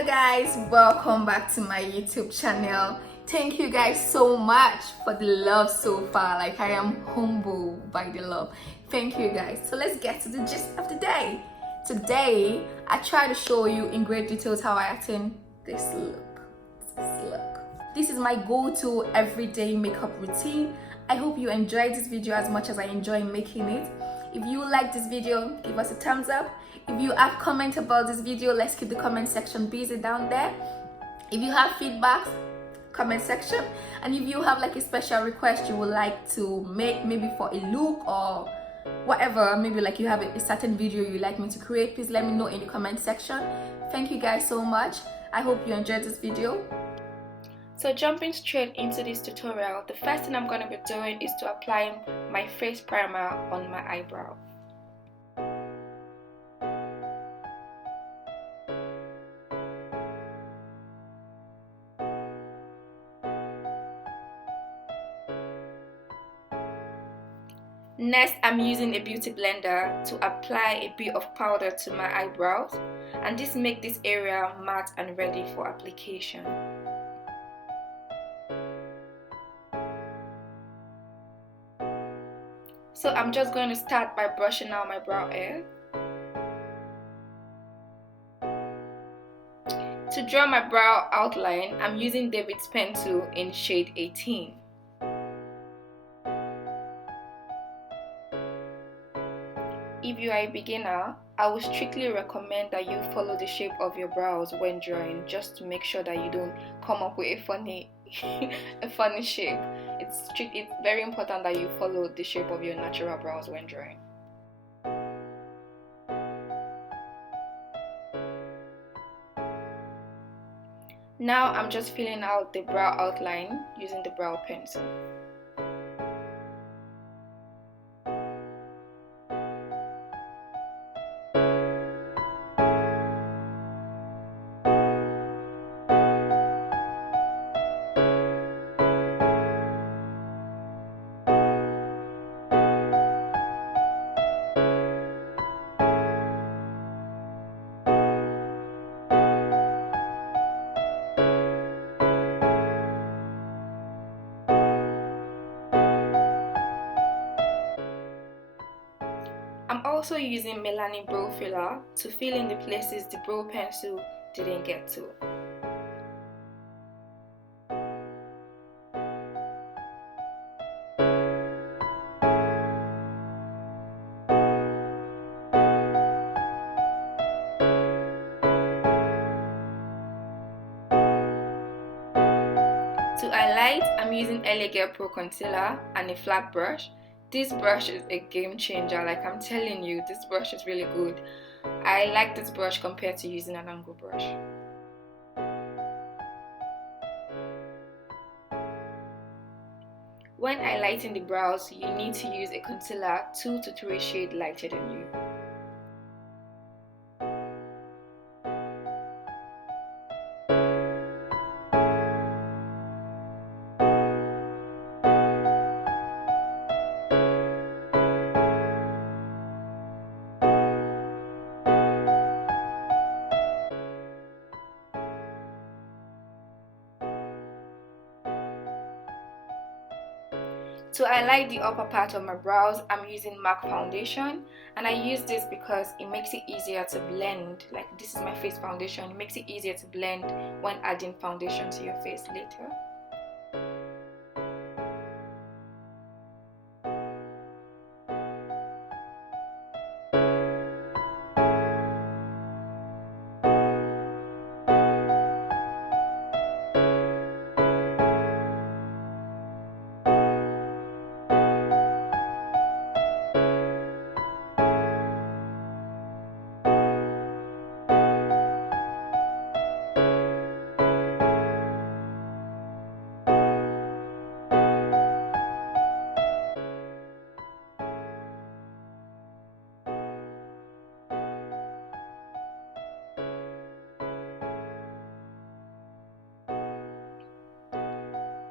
Hello guys, welcome back to my YouTube channel. Thank you guys so much for the love so far. Like, I am humbled by the love. Thank you guys. So let's get to the gist of the day. Today I try to show you in great details how I attain this look. This is my go-to everyday makeup routine. I hope you enjoyed this video as much as I enjoy making it. If you like this video, give us a thumbs up. If you have comments about this video, let's keep the comment section busy down there. If you have feedback, comment section. And if you have like a special request you would like to make, maybe for a look or whatever, maybe like you have a certain video you like me to create, please let me know in the comment section. Thank you guys so much. I hope you enjoyed this video. So jumping straight into this tutorial, the first thing I'm going to be doing is to apply my face primer on my eyebrow. Next, I'm using a beauty blender to apply a bit of powder to my eyebrows, and this makes this area matte and ready for application. So I'm just going to start by brushing out my brow hair. To draw my brow outline, I'm using David's pencil in shade 18. If you are a beginner, I would strictly recommend that you follow the shape of your brows when drawing, just to make sure that you don't come up with a funny shape. It's very important that you follow the shape of your natural brows when drawing. Now I'm just filling out the brow outline using the brow pencil. I'm also using Maybelline brow filler to fill in the places the brow pencil didn't get to. To highlight, I'm using Elegant Pro Concealer and a flat brush. This brush is a game changer, like I'm telling you, this brush is really good. I like this brush compared to using an angle brush. When highlighting the brows, you need to use a concealer 2 to 3 shades lighter than you. To highlight the upper part of my brows, I'm using M.A.C foundation, and I use this because it makes it easier to blend. Like, this is my face foundation, it makes it easier to blend when adding foundation to your face later.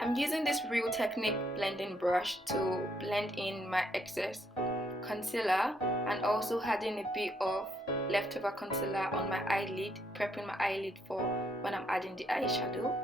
I'm using this Real Technique blending brush to blend in my excess concealer and also adding a bit of leftover concealer on my eyelid, prepping my eyelid for when I'm adding the eyeshadow.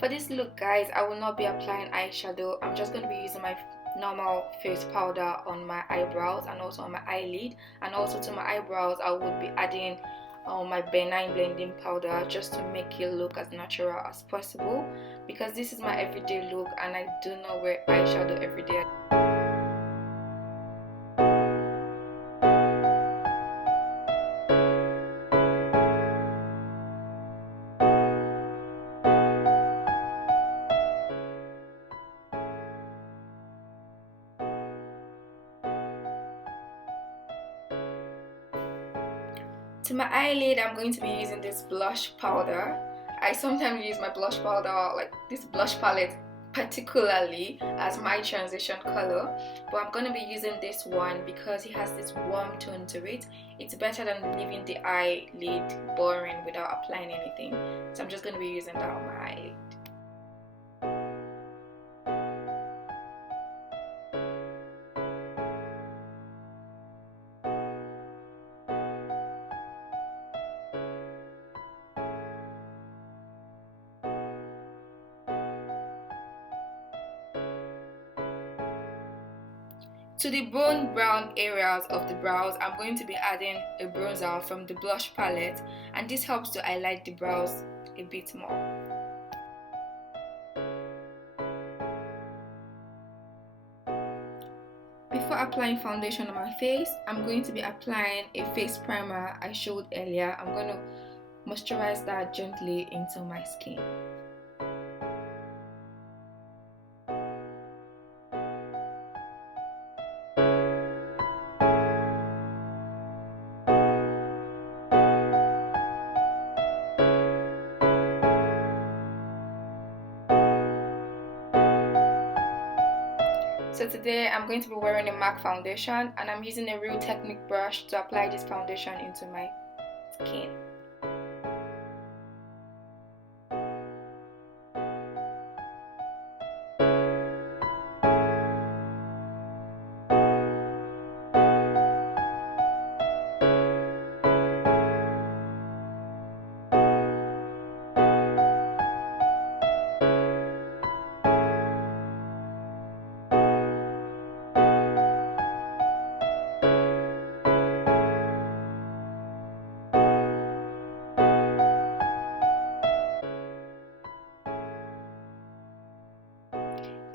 For this look, guys, I will not be applying eyeshadow. I'm just going to be using my normal face powder on my eyebrows and also on my eyelid, and also to my eyebrows I would be adding my benign blending powder, just to make it look as natural as possible, because this is my everyday look and I do not wear eyeshadow every day. To my eyelid, I'm going to be using this blush powder. I sometimes use my blush powder, like this blush palette particularly, as my transition color, but I'm going to be using this one because it has this warm tone to it. It's better than leaving the eyelid boring without applying anything, so I'm just going to be using that on my eyelid. To the bone brown areas of the brows, I'm going to be adding a bronzer from the blush palette, and this helps to highlight the brows a bit more. Before applying foundation on my face, I'm going to be applying a face primer I showed earlier. I'm going to moisturize that gently into my skin. So today I'm going to be wearing a M.A.C foundation, and I'm using a Real Technique brush to apply this foundation into my skin.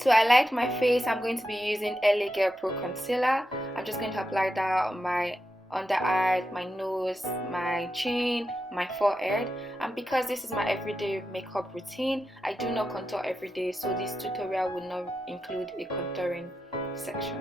To highlight my face, I'm going to be using LA Girl Pro Concealer. I'm just going to apply that on my under eyes, my nose, my chin, my forehead. And because this is my everyday makeup routine, I do not contour every day, so this tutorial will not include a contouring section.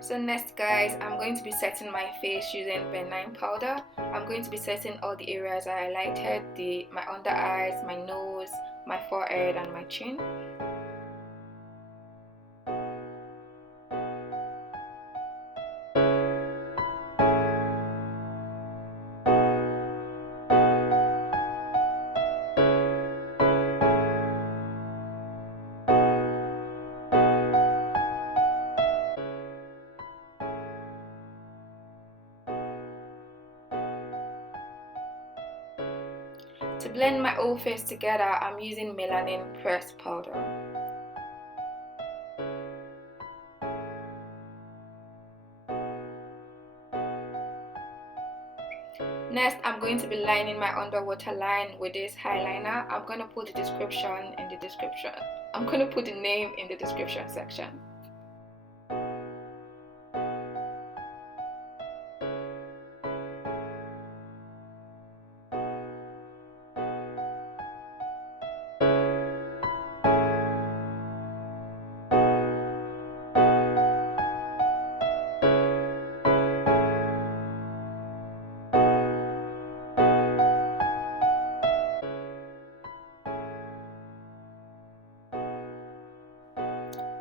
So next, guys, I'm going to be setting my face using benign powder. I'm going to be setting all the areas I highlighted, my under eyes, my nose, my forehead and my chin. To blend my whole face together, I'm using melanin pressed powder. Next, I'm going to be lining my underwater line with this eyeliner. I'm going to put the description in the description. I'm going to put the name in the description section.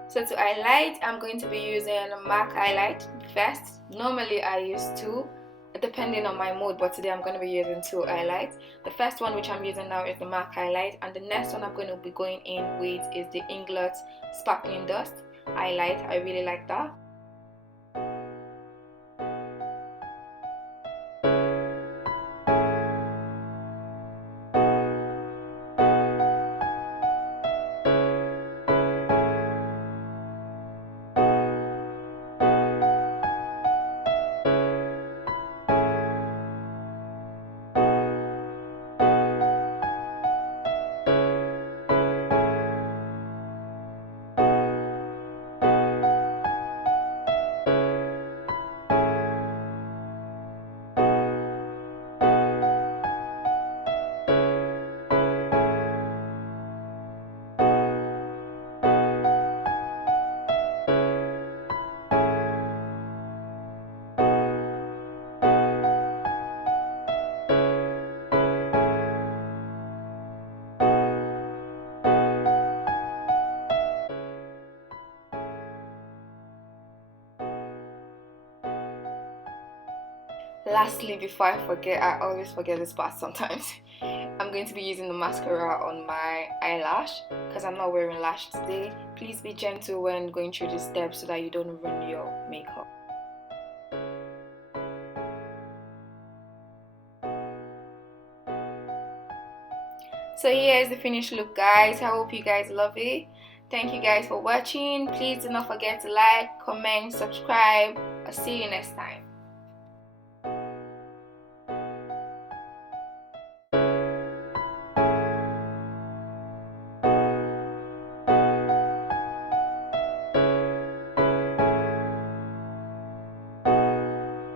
So to highlight, I'm going to be using MAC highlight first. Normally I use two, depending on my mood, but today I'm going to be using two highlights. The first one which I'm using now is the MAC highlight, and the next one I'm going to be going in with is the Inglot sparkling dust highlight. I really like that. Lastly, before I forget, I always forget this part sometimes, I'm going to be using the mascara on my eyelash because I'm not wearing lash today. Please be gentle when going through these steps so that you don't ruin your makeup. So here is the finished look, guys. I hope you guys love it. Thank you guys for watching. Please do not forget to like, comment, subscribe. I'll see you next time.